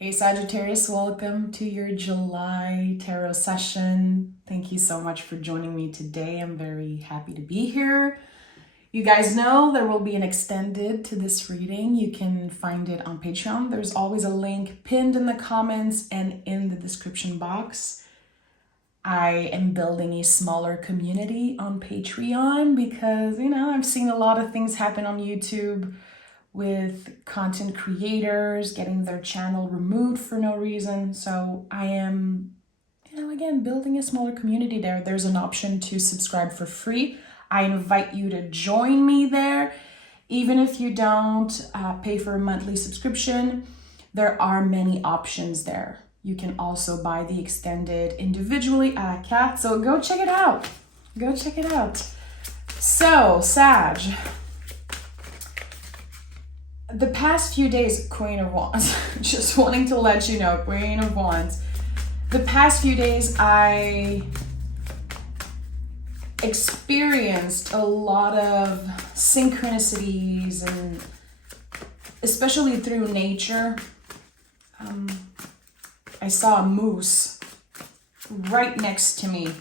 Hey Sagittarius, welcome to your July tarot session. Thank you so much for joining me today. I'm very happy to be here. You guys know there will be an extended to this reading. You can find it on Patreon. There's always a link pinned in the comments and in the description box. I am building a smaller community on Patreon because, I've seen a lot of things happen on YouTube with content creators getting their channel removed for no reason. So I am, again, building a smaller community there. There's an option to subscribe for free. I invite you to join me there. Even if you don't pay for a monthly subscription, there are many options there. You can also buy the extended individually à la carte. So go check it out. Go check it out. So, Sag. The past few days, Queen of Wands, just wanting to let you know, Queen of Wands. The past few days, I experienced a lot of synchronicities, and especially through nature. I saw a moose right next to me,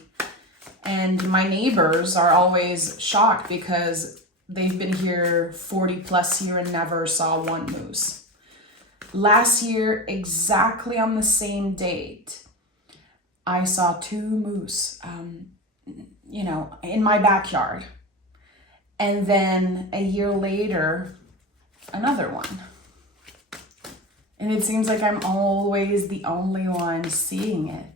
and my neighbors are always shocked because they've been here 40 plus years and never saw one moose. Last year, exactly on the same date, I saw two moose, in my backyard. And then a year later, another one. And it seems like I'm always the only one seeing it.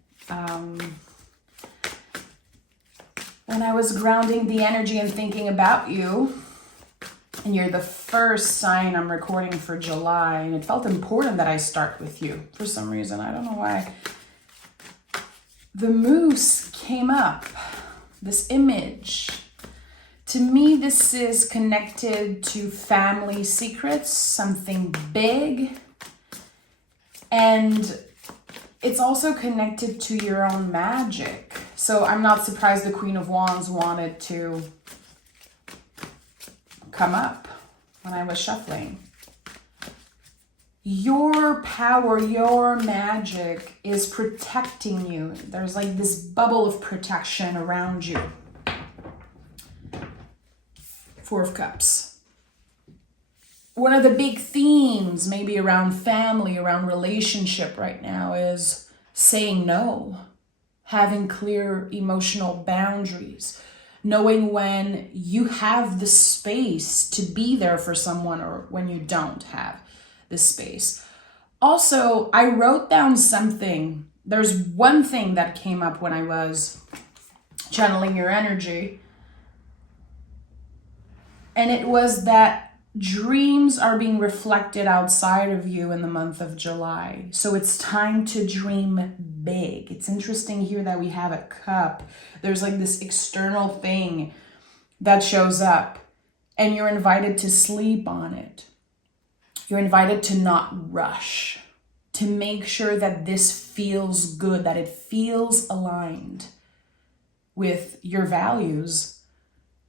When I was grounding the energy and thinking about you, and you're the first sign I'm recording for July, and it felt important that I start with you for some reason. I don't know why. The moose came up, this image. To me, this is connected to family secrets, something big. And it's also connected to your own magic. So I'm not surprised the Queen of Wands wanted to come up when I was shuffling. Your power, your magic is protecting you. There's like this bubble of protection around you. Four of Cups. One of the big themes, maybe around family, around relationship right now, is saying no. Having clear emotional boundaries, knowing when you have the space to be there for someone or when you don't have the space. Also, I wrote down something. There's one thing that came up when I was channeling your energy, and it was that dreams are being reflected outside of you in the month of July. So it's time to dream big. It's interesting here that we have a cup. There's like this external thing that shows up, and you're invited to sleep on it. You're invited to not rush, to make sure that this feels good, that it feels aligned with your values,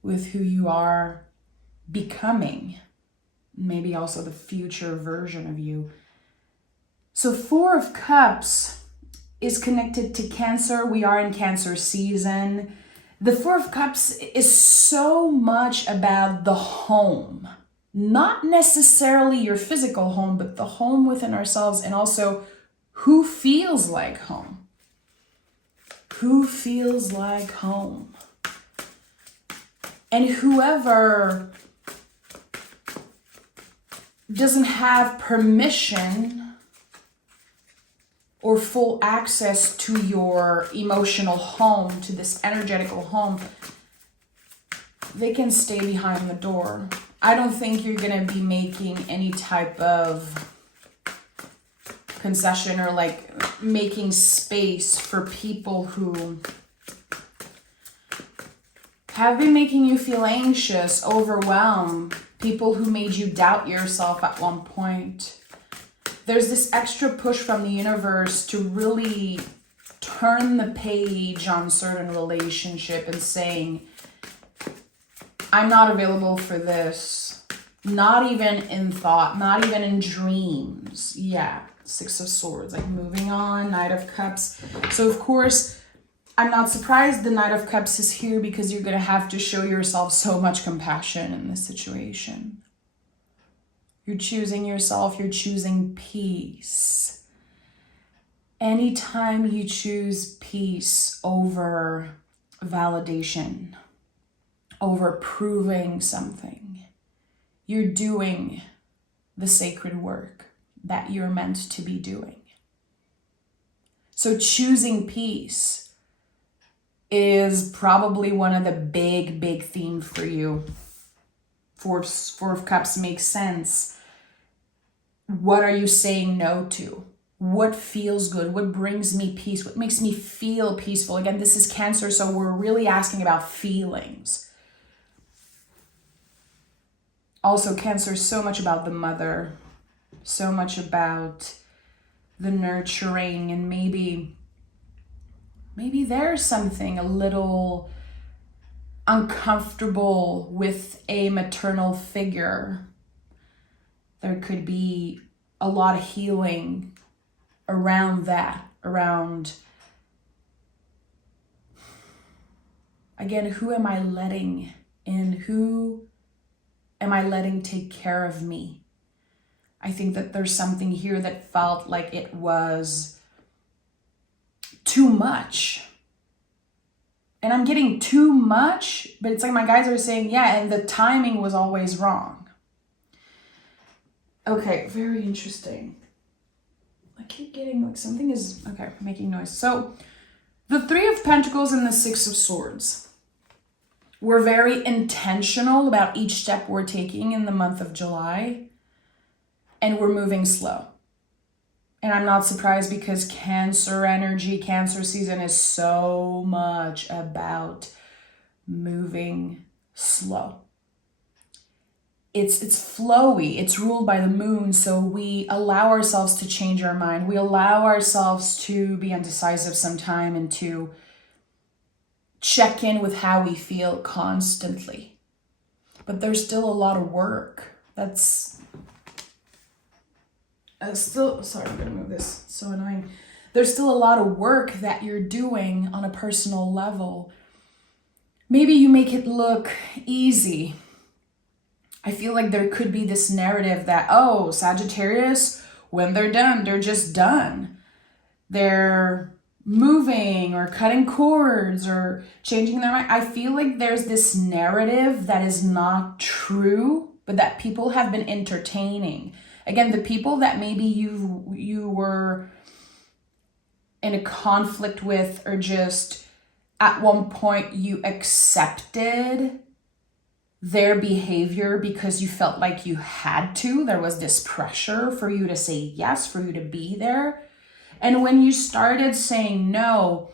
with who you are becoming. Maybe also the future version of you. So Four of Cups is connected to Cancer. We are in Cancer season. The Four of Cups is so much about the home. Not necessarily your physical home, but the home within ourselves, and also who feels like home. Who feels like home? And whoever doesn't have permission or full access to your emotional home, to this energetical home, they can stay behind the door. I don't think you're going to be making any type of concession or like making space for people who have been making you feel anxious, overwhelmed, people who made you doubt yourself at one point. There's this extra push from the universe to really turn the page on certain relationship and saying, I'm not available for this. Not even in thought, not even in dreams. Yeah. Six of Swords, like moving on, Knight of Cups. So of course, I'm not surprised the Knight of Cups is here because you're going to have to show yourself so much compassion in this situation. You're choosing yourself, you're choosing peace. Anytime you choose peace over validation, over proving something, you're doing the sacred work that you're meant to be doing. So choosing peace is probably one of the big themes for you. Four of Cups makes sense. What are you saying no to? What feels good? What brings me peace? What makes me feel peaceful? Again, this is Cancer, so we're really asking about feelings. Also, Cancer is so much about the mother, so much about the nurturing, and maybe there's something a little uncomfortable with a maternal figure. There could be a lot of healing around that, around, again, who am I letting in? Who am I letting take care of me? I think that there's something here that felt like it was too much. And I'm getting too much, but it's like my guys are saying, yeah, and the timing was always wrong. Okay, very interesting. I keep getting like something is, okay, making noise. So the Three of Pentacles and the Six of Swords. We're very intentional about each step we're taking in the month of July, and we're moving slow. And I'm not surprised because Cancer energy, Cancer season is so much about moving slow. It's flowy, it's ruled by the moon, so we allow ourselves to change our mind. We allow ourselves to be indecisive sometime and to check in with how we feel constantly. But there's still a lot of work. That's sorry, I'm gonna move this, it's so annoying. There's still a lot of work that you're doing on a personal level. Maybe you make it look easy. I feel like there could be this narrative that, oh, Sagittarius, when they're done, they're just done. They're moving or cutting cords or changing their mind. I feel like there's this narrative that is not true, but that people have been entertaining. Again, the people that maybe you were in a conflict with, or just at one point you accepted their behavior because you felt like you had to. There was this pressure for you to say yes, for you to be there. And when you started saying no,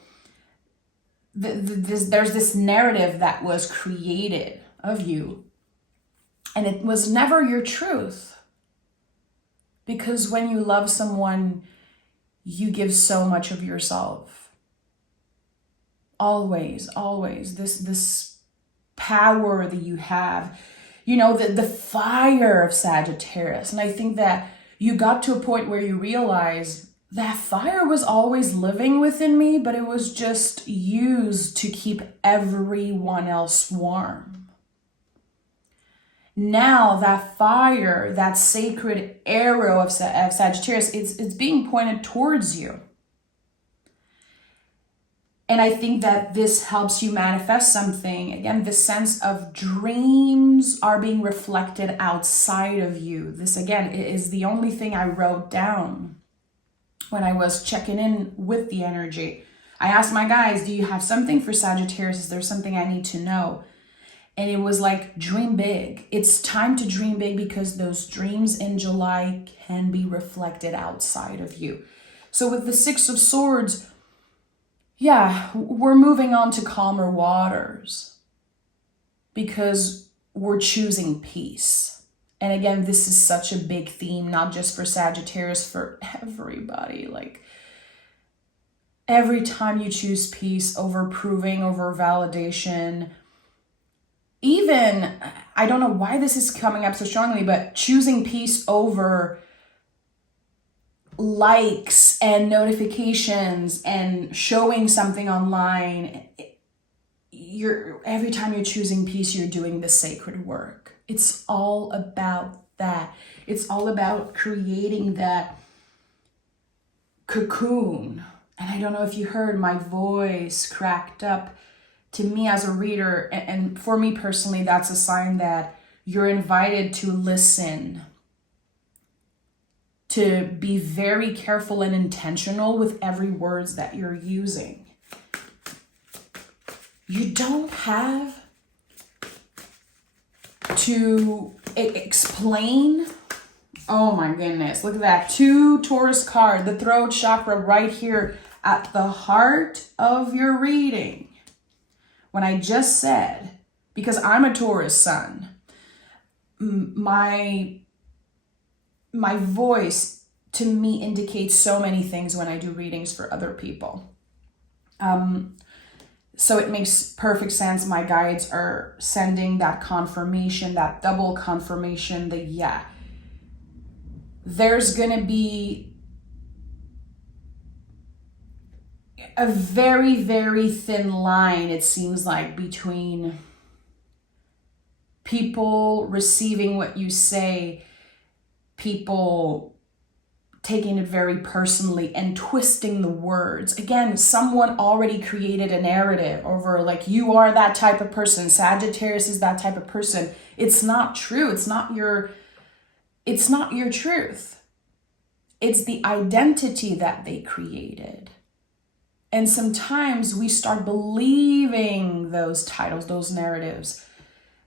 there's this narrative that was created of you. And it was never your truth. Because when you love someone, you give so much of yourself. Always, always. This power that you have. You know, the fire of Sagittarius. And I think that you got to a point where you realize that fire was always living within me, but it was just used to keep everyone else warm. Now that fire, that sacred arrow of Sagittarius, it's being pointed towards you. And I think that this helps you manifest something. Again, this sense of dreams are being reflected outside of you. This, again, is the only thing I wrote down when I was checking in with the energy. I asked my guys, do you have something for Sagittarius? Is there something I need to know? And it was like, dream big. It's time to dream big because those dreams in July can be reflected outside of you. So with the Six of Swords, yeah, we're moving on to calmer waters because we're choosing peace. And again, this is such a big theme, not just for Sagittarius, for everybody. Like, every time you choose peace over proving, over validation, even, I don't know why this is coming up so strongly, but choosing peace over likes and notifications and showing something online, every time you're choosing peace, you're doing the sacred work. It's all about that. It's all about creating that cocoon. And I don't know if you heard my voice cracked up. To me as a reader, and for me personally, that's a sign that you're invited to listen, to be very careful and intentional with every words that you're using. You don't have to explain. Oh my goodness, look at that. 2 Taurus card, the throat chakra right here at the heart of your reading. When I just said, because I'm a Taurus sun, my voice to me indicates so many things when I do readings for other people. So it makes perfect sense. My guides are sending that confirmation, that double confirmation, there's going to be a very, very thin line, it seems like, between people receiving what you say, people taking it very personally and twisting the words. Again, someone already created a narrative over like, you are that type of person. Sagittarius is that type of person. It's not true. It's not your truth. It's the identity that they created. And sometimes we start believing those titles, those narratives.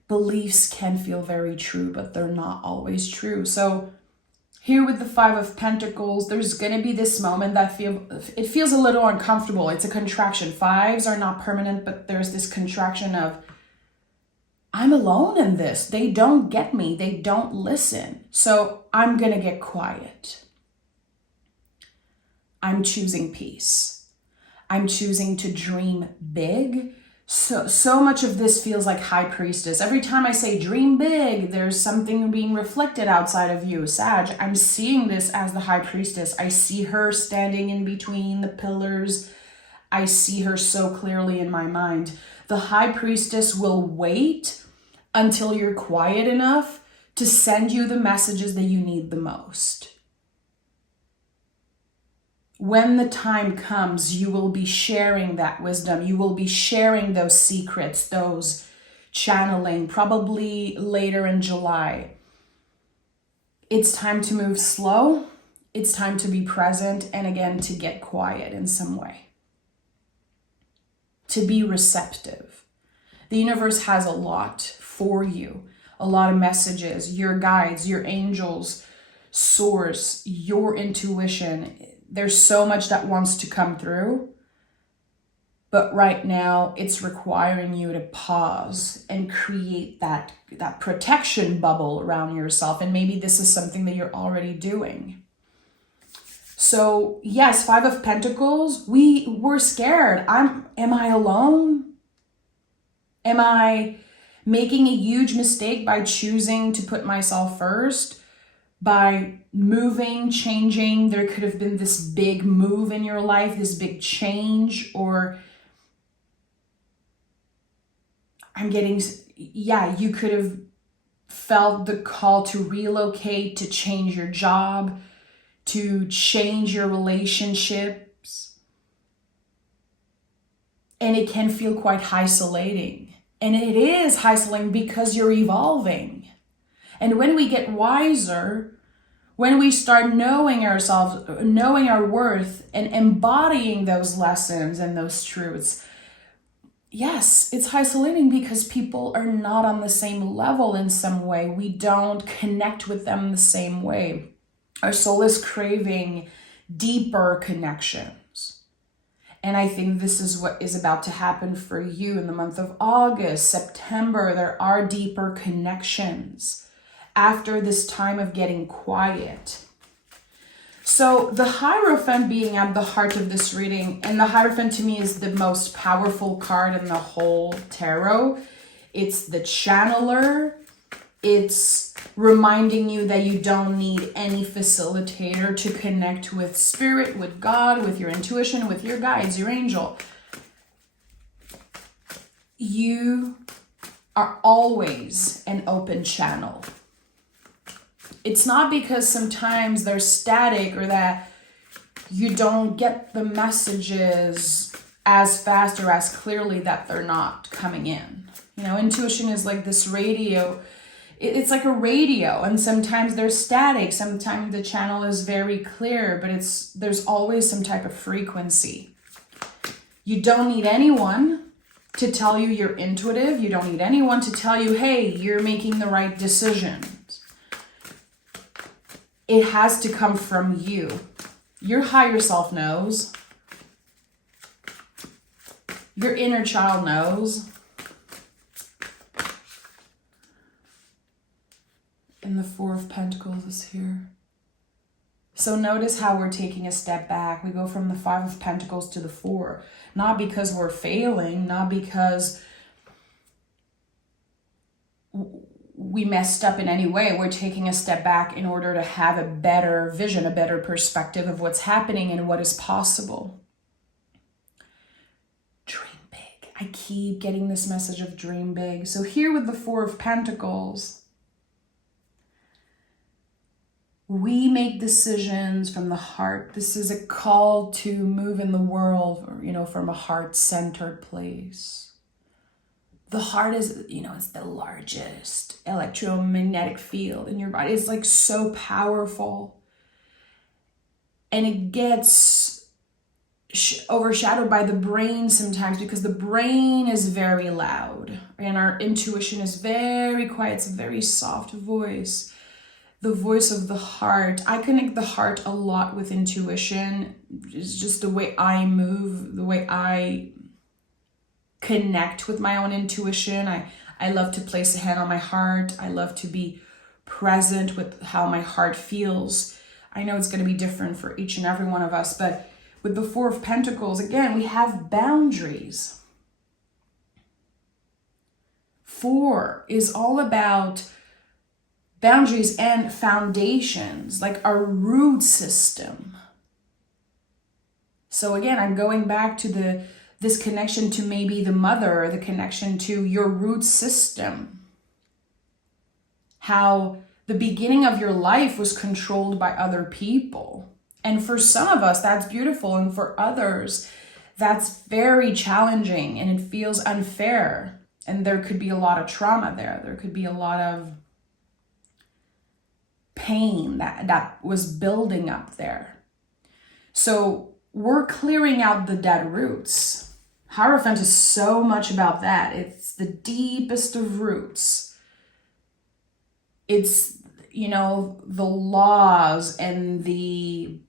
Beliefs can feel very true, but they're not always true. So here with the 5 of Pentacles, there's going to be this moment that feels a little uncomfortable. It's a contraction. 5s are not permanent, but there's this contraction of, I'm alone in this. They don't get me. They don't listen. So I'm going to get quiet. I'm choosing peace. I'm choosing to dream big. So much of this feels like High Priestess. Every time I say dream big, there's something being reflected outside of you. Sag, I'm seeing this as the High Priestess. I see her standing in between the pillars. I see her so clearly in my mind. The High Priestess will wait until you're quiet enough to send you the messages that you need the most. When the time comes, you will be sharing that wisdom. You will be sharing those secrets, those channeling, probably later in July. It's time to move slow. It's time to be present, and again, to get quiet in some way. To be receptive. The universe has a lot for you, a lot of messages, your guides, your angels, source, your intuition. There's so much that wants to come through, but right now it's requiring you to pause and create that protection bubble around yourself. And maybe this is something that you're already doing. So yes, 5 of Pentacles, we're scared. Am I alone? Am I making a huge mistake by choosing to put myself first? By moving, changing, there could have been this big move in your life, this big change, or you could have felt the call to relocate, to change your job, to change your relationships. And it can feel quite isolating. And it is isolating because you're evolving. And when we get wiser, when we start knowing ourselves, knowing our worth, and embodying those lessons and those truths, yes, it's isolating because people are not on the same level in some way. We don't connect with them the same way. Our soul is craving deeper connections. And I think this is what is about to happen for you in the month of August, September. There are deeper connections after this time of getting quiet. So the Hierophant being at the heart of this reading, and the Hierophant to me is the most powerful card in the whole tarot. It's the channeler. It's reminding you that you don't need any facilitator to connect with spirit, with God, with your intuition, with your guides, your angel. You are always an open channel. It's not because sometimes they're static or that you don't get the messages as fast or as clearly that they're not coming in. You know, intuition is like this radio. It's like a radio, and sometimes they're static. Sometimes the channel is very clear, but there's always some type of frequency. You don't need anyone to tell you you're intuitive. You don't need anyone to tell you, hey, you're making the right decisions. It has to come from you. Your higher self knows. Your inner child knows. And the Four of Pentacles is here. So notice how we're taking a step back. We go from the Five of Pentacles to the Four. Not because we're failing, not because we messed up in any way. We're taking a step back in order to have a better vision, a better perspective of what's happening and what is possible. Dream big. I keep getting this message of dream big. So here with the Four of Pentacles, we make decisions from the heart. This is a call to move in the world, from a heart-centered place. The heart is, it's the largest electromagnetic field in your body. It's like so powerful. And it gets overshadowed by the brain sometimes because the brain is very loud and our intuition is very quiet. It's a very soft voice. The voice of the heart. I connect the heart a lot with intuition. It's just the way I move, the way I connect with my own intuition. I love to place a hand on my heart. I love to be present with how my heart feels. I know it's going to be different for each and every one of us, but with the Four of Pentacles, again, we have boundaries. Four is all about boundaries and foundations, like our root system. So again, I'm going back to this connection to maybe the mother, the connection to your root system. How the beginning of your life was controlled by other people. And for some of us, that's beautiful. And for others, that's very challenging and it feels unfair. And there could be a lot of trauma there. There could be a lot of pain that was building up there. So we're clearing out the dead roots. Hierophant is so much about that. It's the deepest of roots. It's, the laws and the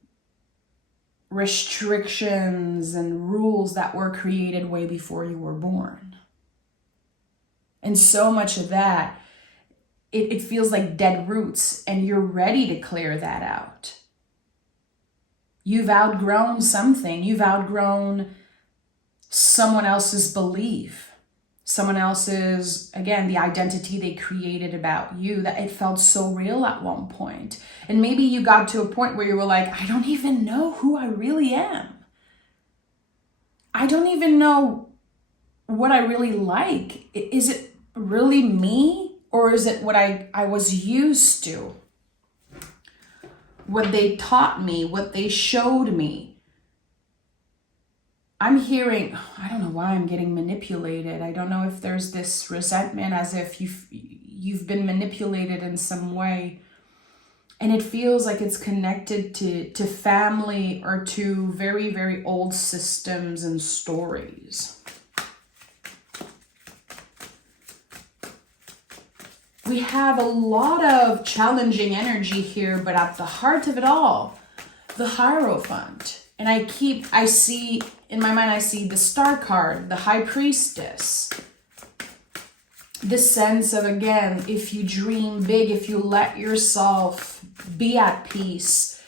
restrictions and rules that were created way before you were born. And so much of that, it feels like dead roots, and you're ready to clear that out. You've outgrown something. You've outgrown someone else's belief. Someone else's, again, the identity they created about you, that it felt so real at one point. And maybe you got to a point where you were like, I don't even know who I really am. I don't even know what I really like. Is it really me? Or is it what I was used to? What they taught me, what they showed me. I'm hearing, I don't know why I'm getting manipulated. I don't know if there's this resentment as if you've been manipulated in some way. And it feels like it's connected to family or to very, very old systems and stories. We have a lot of challenging energy here, but at the heart of it all, the Hierophant. And I see, in my mind, I see the Star card, the High Priestess. This sense of, again, if you dream big, if you let yourself be at peace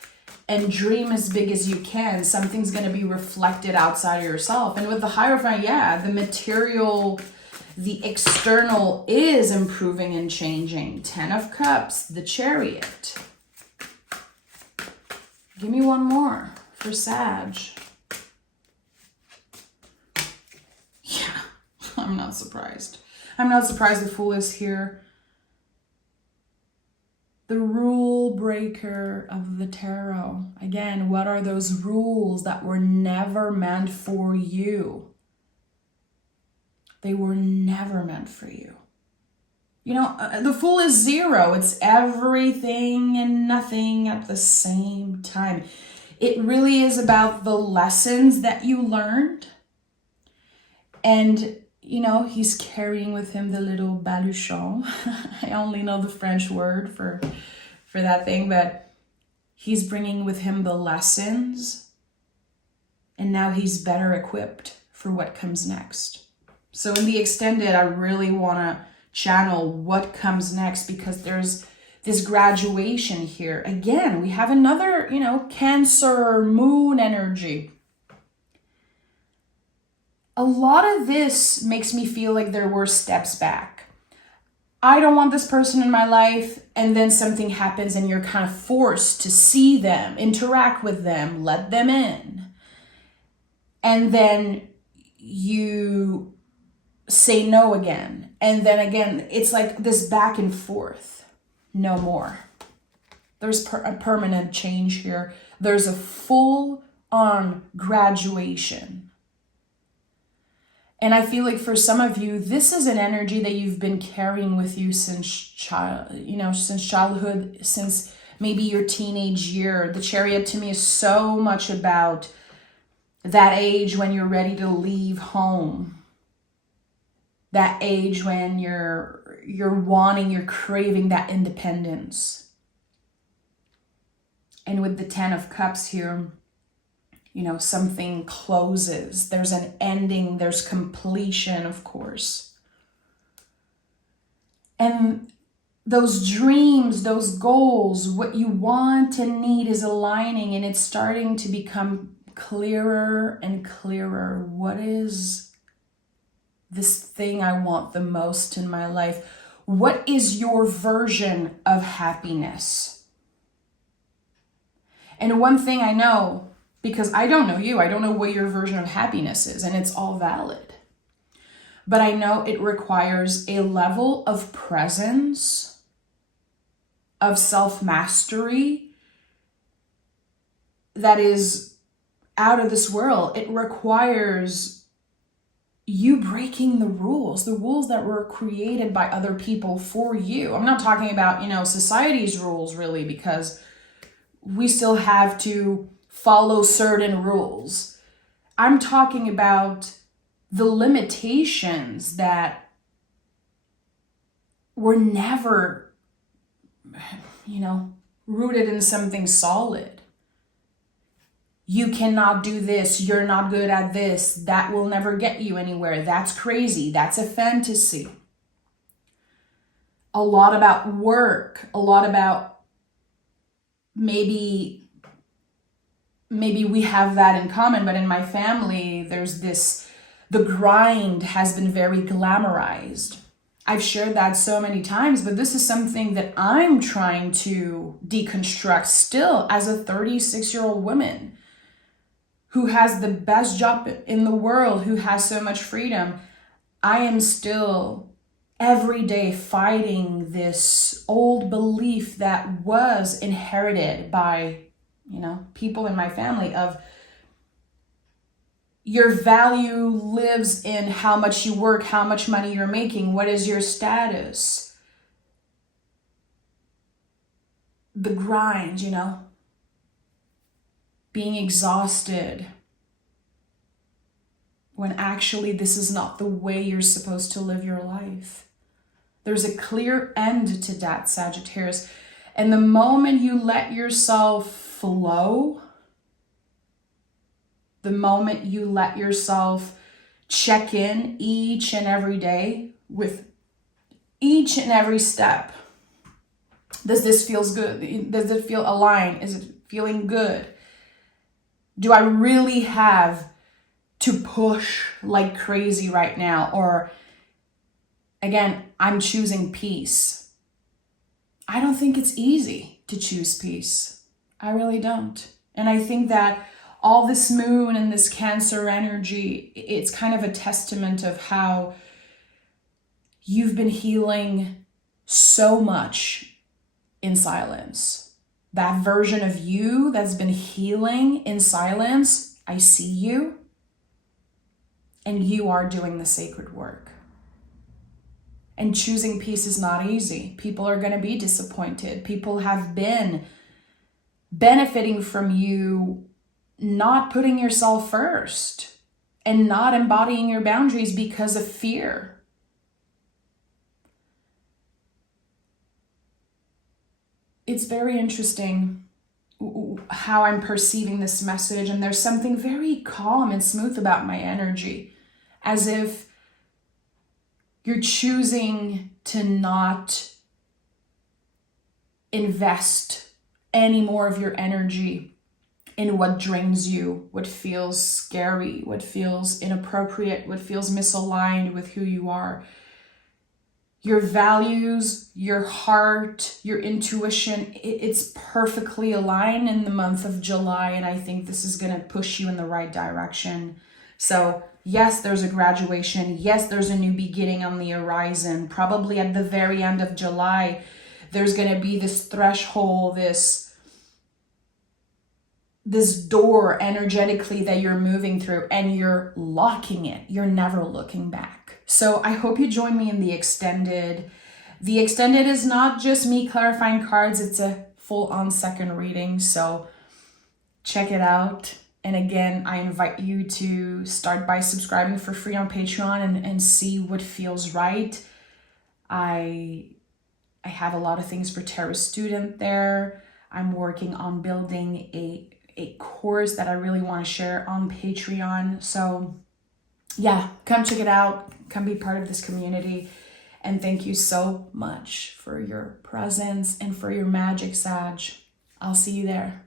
and dream as big as you can, something's going to be reflected outside of yourself. And with the Hierophant, yeah, the material The external is improving and changing. 10 of Cups, the Chariot. Give me one more for Sag. Yeah, I'm not surprised. I'm not surprised the Fool is here. The rule breaker of the tarot. Again, what are those rules that were never meant for you? They were never meant for you. You know, the Fool is 0. It's everything and nothing at the same time. It really is about the lessons that you learned. And, you know, he's carrying with him the little baluchon. I only know the French word for that thing, but he's bringing with him the lessons. And now he's better equipped for what comes next. So in the extended, I really want to channel what comes next, because there's this graduation here. Again, we have another, you know, Cancer moon energy. A lot of this makes me feel like there were steps back. I don't want this person in my life, and then something happens and you're kind of forced to see them, interact with them, let them in. And then you say no again. And then again, it's like this back and forth. No more. There's a permanent change here. There's a full-on graduation. And I feel like for some of you, this is an energy that you've been carrying with you since childhood, since maybe your teenage year. The Chariot to me is so much about that age when you're ready to leave home. That age when you're craving that independence. And with the 10 of Cups here, you know, something closes. There's an ending. There's completion, of course. And those dreams, those goals, what you want and need is aligning, and it's starting to become clearer and clearer. What is this thing I want the most in my life? What is your version of happiness? And one thing I know, because I don't know you, I don't know what your version of happiness is, and it's all valid. But I know it requires a level of presence, of self-mastery that is out of this world. It requires you breaking the rules that were created by other people for you. I'm not talking about, you know, society's rules really, because we still have to follow certain rules. I'm talking about the limitations that were never, you know, rooted in something solid. You cannot do this. You're not good at this. That will never get you anywhere. That's crazy. That's a fantasy. A lot about work. A lot about maybe we have that in common, but in my family, there's this, the grind has been very glamorized. I've shared that so many times, but this is something that I'm trying to deconstruct still as a 36-year-old woman who has the best job in the world, who has so much freedom. I am still every day fighting this old belief that was inherited by, you know, people in my family of your value lives in how much you work, how much money you're making, what is your status. The grind, you know, being exhausted, when actually this is not the way you're supposed to live your life. There's a clear end to that, Sagittarius. And the moment you let yourself flow, the moment you let yourself check in each and every day with each and every step. Does this feel good? Does it feel aligned? Is it feeling good? Do I really have to push like crazy right now? Or Again, I'm choosing peace. I don't think it's easy to choose peace. I really don't. And I think that all this moon and this Cancer energy, it's kind of a testament of how you've been healing so much in silence. That version of you that's been healing in silence, I see you, and you are doing the sacred work. And choosing peace is not easy. People are going to be disappointed. People have been benefiting from you not putting yourself first and not embodying your boundaries because of fear. It's very interesting how I'm perceiving this message, and there's something very calm and smooth about my energy, as if you're choosing to not invest any more of your energy in what drains you, what feels scary, what feels inappropriate, what feels misaligned with who you are. Your values, your heart, your intuition, it's perfectly aligned in the month of July, and I think this is going to push you in the right direction. So yes, there's a graduation. Yes, there's a new beginning on the horizon. Probably at the very end of July, there's going to be this threshold, this door energetically that you're moving through, and you're locking it. You're never looking back. So I hope you join me in the extended. The extended is not just me clarifying cards. It's a full-on second reading. So check it out. And again, I invite you to start by subscribing for free on Patreon and see what feels right. I have a lot of things for tarot student there. I'm working on building a course that I really want to share on Patreon. So yeah, come check it out. Come be part of this community. And thank you so much for your presence and for your magic, Sag. I'll see you there.